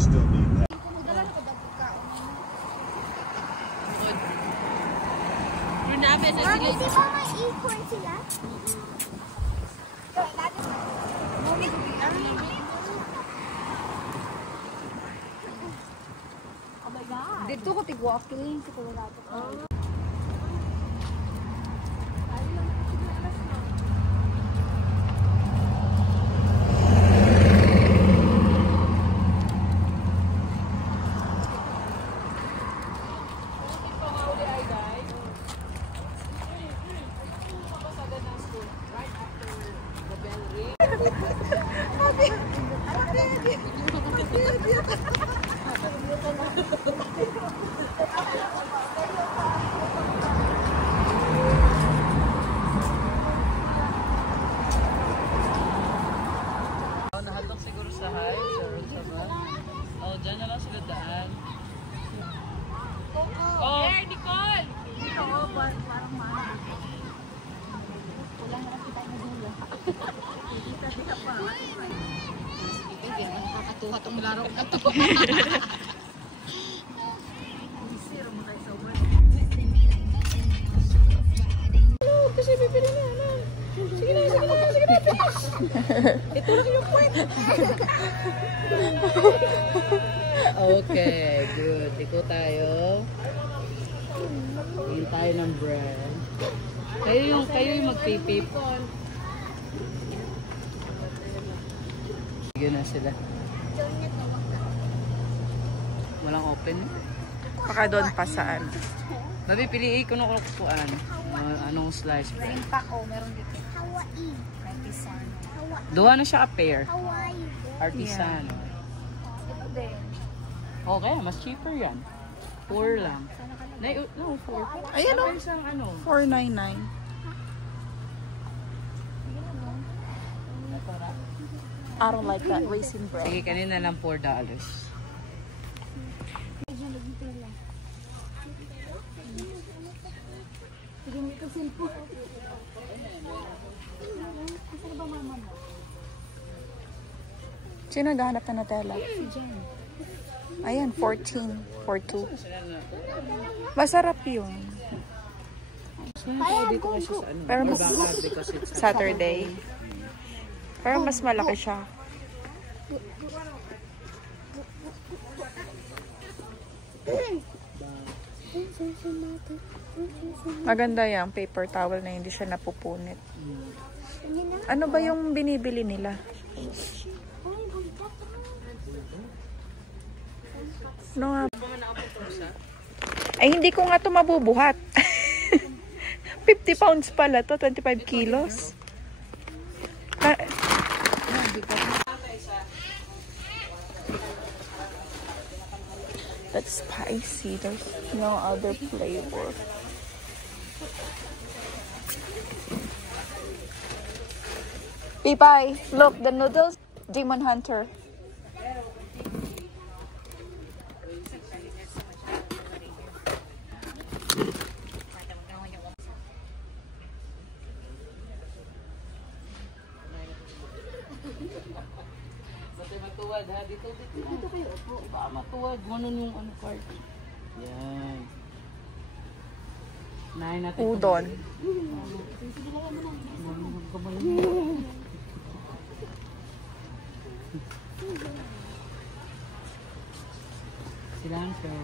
still need that. Mami, di ba may acorn sila? Dito ko tig-walking. Dito ko wala ito. Nahatok siguro sa high or sa ba? Oh, dyan na lang sila daan. Oh, hey, Nicole! Oo, parang mahal. Wala na kasi tayo nagula. Kita pa. Sige, nakakatuwa itong laro ko ito. Zero mo tayo sa work. Kasi bibili na yan. Sige na, finish! Ito lang yung point. okay, good. Iko tayo. Tingin tayo ng brand. Kayo yung magpipip. Sige na sila. Walang open. Baka doon pa saan. Babi, piliin ko nung kukuan. Anong slice? Green pack, meron dito. Hawaii. Artisan. Duha na siya ka-pair. Hawaii. Artisan. Ito din. Okay, mas cheaper yan. 4 lang. No, 4. Ayan o. Isang ano? 499. I don't like that raisin bread. Sige, kanina lang $4. Sino naghahanap na Nutella? Ayan, 14. 4.2. Masarap yun. Dito kasi sa ano? Pero mas Because it's Saturday. Pero mas malaki siya. Maganda yung paper towel na hindi siya napupunit. Ano ba yung binibili nila? Ano nga? Ay, hindi ko nga ito mabubuhat. 50 pounds pala to, 25 kilos. That's spicy. There's no other flavor. Pipay, look, the noodles, Demon Hunter. Matuwad ha, dito kayo. Baka matuwad. Manon yung ano card. Yan. Nahin natin. Udon. Cilantro.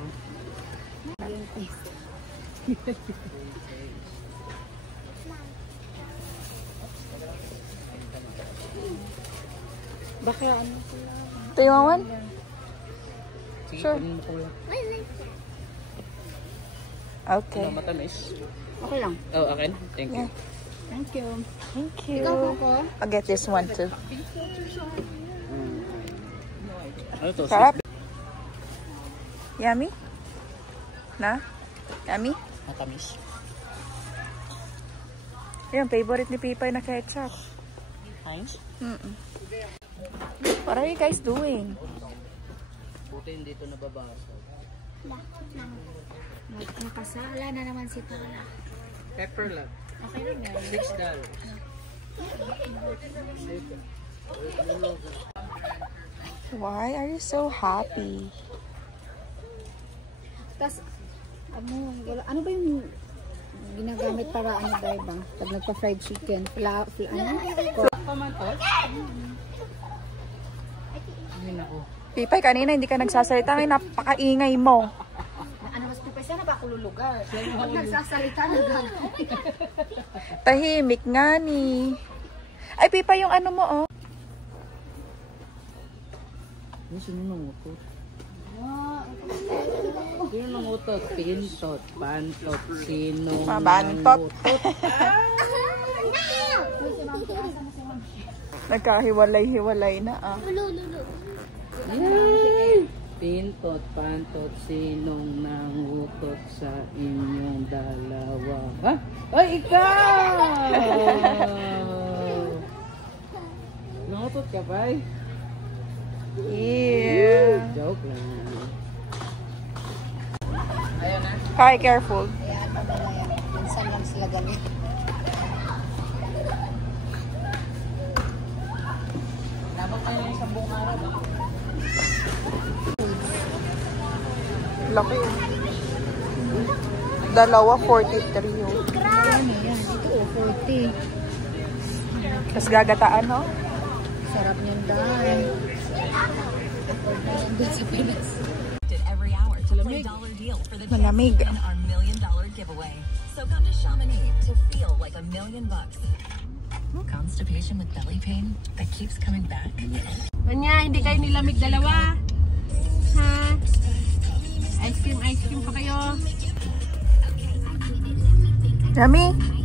Baka ano? Do you want one? Sige, Sure. kunin mo kuya. Okay. Ano, matamis? Okay lang. Oh, akin? Thank you. Yeah. Thank you. Thank you. Ikaw, Coco? I'll get this one too. Ano to? Sarap. Yummy? Na? Yummy? Matamis. Yan, favorite ni Pipay na ketchup. Heinz? What are you guys doing? Buti hindi ito nababasa. Magpasala na naman si Paula. Pepper lang. Okay lang yan. $6. Why are you so happy? Tapos, ano ba yung ginagamit para ano ba? Pag nagpa-fried chicken, Pamantos? Ayun ako. Pipay, kanina hindi ka nagsasalita. Ay, napakaingay mo. ano mas pipay siya na ba kululugar? Pag nagsasalita na lang. Tahimik nga ni. Ay, Pipay, yung ano mo, oh. Ano sino nangutot? Sino nangutot? Pintot, pantot, sino Mabantot. nangutot? Nagkahiwalay-hiwalay na, ah. Yay! Pintot, pantot, sinong nangutot sa inyong dalawa? Ha? Ay, ikaw! Nangutot ka ba? Yeah. Joke lang. Ayaw na. Hi, careful. Ayan, mamaya yan. Minsan lang sila gamit. Labang kayo yung isang buong araw. Laki. Dalawa, 43, oh. Ano yan? Ito, 40. Tapos gagataan, no? Sarap niyan dahil. Doon sa Pinas. Every hour to play dollar deal for the chance to Malamig. win our $1 million giveaway. So come to Chamonix to feel like $1 million. Constipation with belly pain that keeps coming back. Anya, hindi kayo nilamig dalawa? Ha? Ice cream pa kayo? Yummy.